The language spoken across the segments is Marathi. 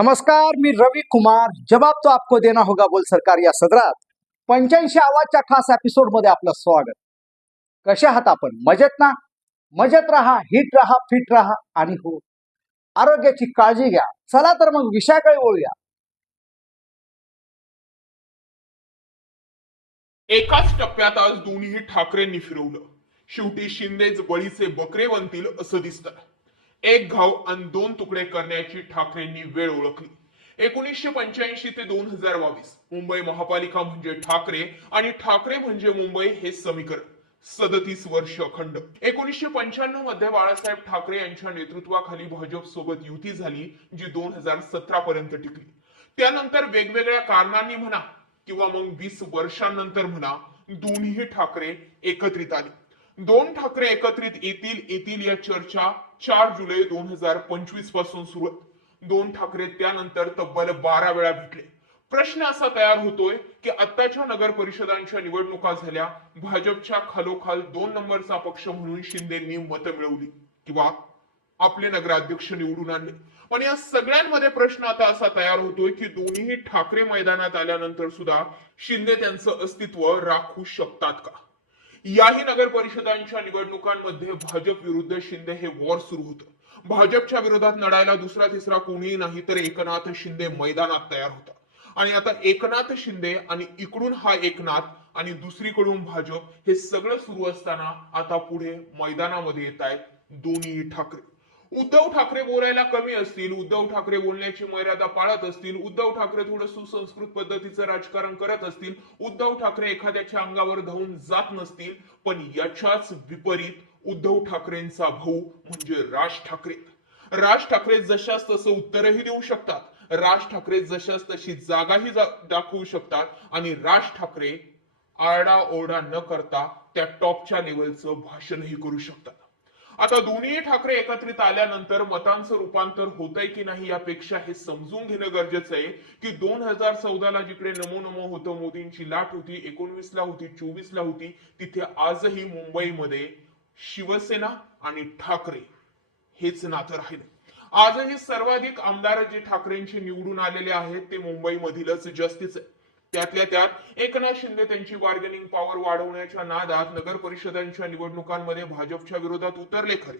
नमस्कार, मी रवी कुमार. जवाब तो आपको देना होगा बोल सरकार या सदरात 85व्या खास एपिसोड मध्ये आपलं स्वागत. कसे आहात आपण? मजेत ना? मजेत राहा, हिट राहा, फिट राहा आणि हो, आरोग्याची काळजी घ्या. चला तर मग विषयाकडे वळूया. एकाच टप्प्यात आज दोन्ही ठाकरेंनी फिरवलं. शेवटी शिंदेच बळीचे बकरे बनतील असं दिसतं. एक घाव आणि दोन तुकडे करण्याची ठाकरेंनी वेळ ओळखली. 1985 ते 2022 मुंबई महापालिका म्हणजे ठाकरे आणि ठाकरे म्हणजे मुंबई हे समीकरण. 37 वर्ष अखंड. 1995 मध्ये बाळासाहेब ठाकरे यांच्या नेतृत्वाखाली भाजप सोबत युती झाली, जी 2017 पर्यंत टिकली. त्यानंतर वेगवेगळ्या कारणांनी म्हणा किंवा मग 20 वर्षांनंतर म्हणा, दोन्ही ठाकरे एकत्रित आले. दोन ठाकरे एकत्रित येतील या चर्चा 4 जुलै 2025 पासून सुरू आहेत. दोन ठाकरे त्यानंतर तब्बल 12 वेळा भेटले. प्रश्न असा तयार होतोय की आत्ताच्या नगर परिषदांच्या निवडणुका झाल्या, भाजपच्या खालोखाल 2 नंबरचा पक्ष म्हणून शिंदेंनी मतं मिळवली किंवा आपले नगराध्यक्ष निवडून आणले. पण या सगळ्यांमध्ये प्रश्न आता असा तयार होतोय की दोन्ही ठाकरे मैदानात आल्यानंतर सुद्धा शिंदे त्यांचं अस्तित्व राखू शकतात का? याही नगर परिषदांच्या निवडणुकांमध्ये भाजप विरुद्ध शिंदे हे वॉर सुरू होतं. भाजपच्या विरोधात लढायला दुसरा तिसरा कोणीही नाही तर एकनाथ शिंदे मैदानात तयार होता. आणि आता एकनाथ शिंदे आणि इकडून हा एकनाथ आणि दुसरीकडून भाजप हे सगळं सुरू असताना आता पुढे मैदानामध्ये येत आहेत दोन्ही ठाकरे. उद्धव ठाकरे बोलायला कमी असतील, उद्धव ठाकरे बोलण्याची मर्यादा पाळत असतील, उद्धव ठाकरे थोडं सुसंस्कृत पद्धतीचं राजकारण करत असतील, उद्धव ठाकरे एखाद्याच्या अंगावर धावून जात नसतील, पण याच्याच विपरीत उद्धव ठाकरेंचा भाऊ म्हणजे राज ठाकरे. राज ठाकरे जशास तसं उत्तरही देऊ शकतात, राज ठाकरे जशास तशी जागाही दाखवू शकतात आणि राज ठाकरे आरडाओरडा न करता त्या टॉपच्या लेवलचं भाषणही करू शकतात. आता दोन्ही ठाकरे एकत्रित आल्यानंतर मतांचं रूपांतर होतंय की नाही यापेक्षा हे समजून घेणं गरजेचं आहे की 2014 जिकडे नमो नमो होतं, मोदींची लाट होती, 19 ला होती, 24 ला होती, तिथे आजही मुंबईमध्ये शिवसेना आणि ठाकरे हेच नातं राहिलं. आजही सर्वाधिक आमदार जे ठाकरेंचे निवडून आलेले आहेत ते मुंबईमधीलच जास्तीच आहे. त्यातल्या त्यात एकनाथ शिंदे त्यांची बार्गेनिंग पॉवर वाढवण्याच्या नादात नगर परिषदांच्या निवडणुकांमध्ये भाजपच्या विरोधात उतरले खरे,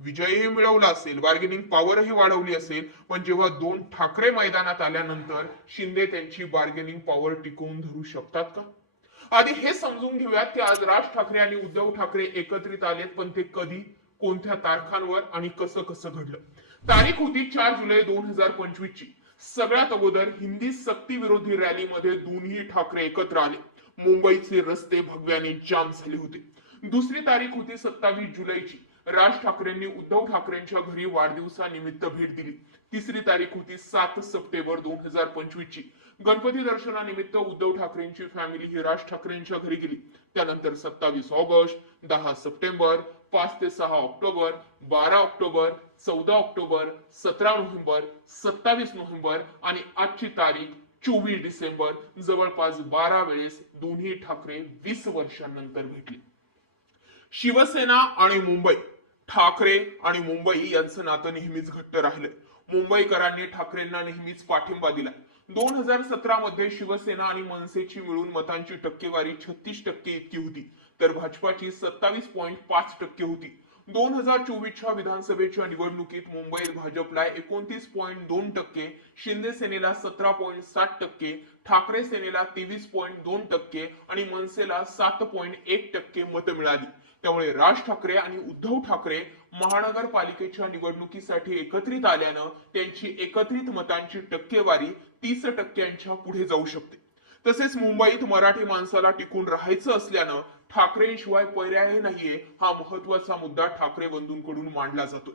विजयही मिळवला असेल, बार्गेनिंग पॉवरही वाढवली असेल, पण जेव्हा दोन ठाकरे मैदानात आल्यानंतर शिंदे त्यांची बार्गेनिंग पॉवर टिकवून धरू शकतात का? आधी हे समजून घेऊयात की आज राज ठाकरे आणि उद्धव ठाकरे एकत्रित आलेत, पण ते कधी, कोणत्या तारखांवर आणि कसं कसं घडलं. तारीख होती 4 जुलै 2025 ची. सगळ्यात अगोदर हिंदी सक्ती विरोधी रॅलीमध्ये दोन्ही ठाकरे एकत्र आले. मुंबईचे रस्ते भगव्याने जाम झाले होते. दुसरी तारीख होती 27 जुलैची. राज ठाकरेंनी उद्धव ठाकरेंच्या घरी वाढदिवसानिमित्त भेट दिली. तिसरी तारीख होती 7 सप्टेंबर 2025 ची. गणपती दर्शनानिमित्त उद्धव ठाकरेंची फॅमिली ही राज ठाकरेंच्या घरी गेली. त्यानंतर 27 ऑगस्ट, 10 सप्टेंबर, 5 ते 6 October, 12 October, 14 October, 17 November, 27 November आणि आजची तारीख 24 डिसेंबर, जवळपास 12 वेळेस दोन्ही ठाकरे 20 वर्षांनंतर भेटले. शिवसेना आणि मुंबई, ठाकरे आणि मुंबई यांचं नातं नेहमीच घट्ट राहिलं. मुंबईकरांनी ठाकरेंना नेहमीच पाठिंबा दिला. 2017 मध्ये शिवसेना आणि मनसेची मिळून मतांची टक्केवारी 36% इतकी होती, तर भाजपाची 27.5% होती. 2024च्या विधानसभेच्या निवडणुकीत मुंबईत भाजपला 29.2%, शिंदे सेनेला 17.7%, ठाकरे सेनेला 23.2% आणि मनसेला 7.1% मतं मिळाली. त्यामुळे राज ठाकरे आणि उद्धव ठाकरे महानगरपालिकेच्या निवडणुकीसाठी एकत्रित आल्यानं त्यांची एकत्रित मतांची टक्केवारी 30%च्या पुढे जाऊ शकते. तसेच मुंबईत मराठी माणसाला टिकून राहायचं असल्यानं ठाकरेंशिवाय पर्याय नाहीये, हा महत्वाचा मुद्दा ठाकरे बंधूंकडून मांडला जातोय.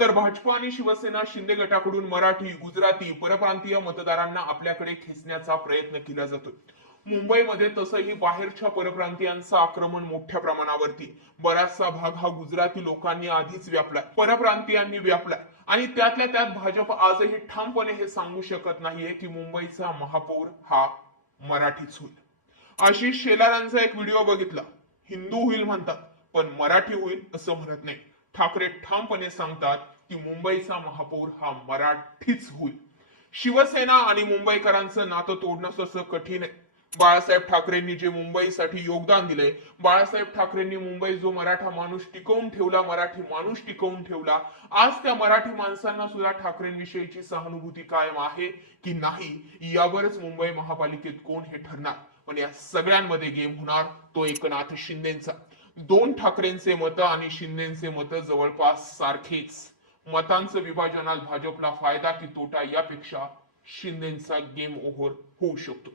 तर भाजप आणि शिवसेना शिंदे गटाकडून मराठी, गुजराती, परप्रांतीय मतदारांना आपल्याकडे खेचण्याचा प्रयत्न केला जातोय. मुंबईमध्ये तसंही बाहेरच्या परप्रांतीयांचं आक्रमण मोठ्या प्रमाणावरती. बराचसा भाग हा गुजराती लोकांनी आधीच व्यापलाय, परप्रांतीयांनी व्यापलाय आणि त्यातल्या त्यात भाजप आजही ठामपणे हे सांगू शकत नाहीये की मुंबईचा महापौर हा मराठीच होईल. आशिष शेलारांचा एक व्हिडिओ बघितला, हिंदू होईल म्हणतात पण मराठी होईल असं म्हणत नाही. ठाकरे ठामपणे सांगतात की मुंबईचा महापौर हा मराठीच होईल. शिवसेना आणि मुंबईकरांचं नातं तोडणं तसं कठीण आहे. बाळासाहेब ठाकरेंनी जे मुंबईसाठी योगदान दिलंय, बाळासाहेब ठाकरेंनी मुंबई जो मराठा माणूस टिकवून ठेवला, मराठी माणूस टिकवून ठेवला, आज त्या मराठी माणसांना सुद्धा ठाकरेंविषयीची सहानुभूती कायम आहे की नाही यावरच मुंबई महापालिकेत कोण हे ठरणार. पण या सगळ्यांमध्ये गेम होणार तो एकनाथ शिंदेचा. दोन ठाकरेंचे मत आणि शिंदेचे मत जवळपास सारखेच. मतांचं विभाजनात भाजपला फायदा की तोटा यापेक्षा शिंदेचा गेम ओव्हर होऊ शकतो.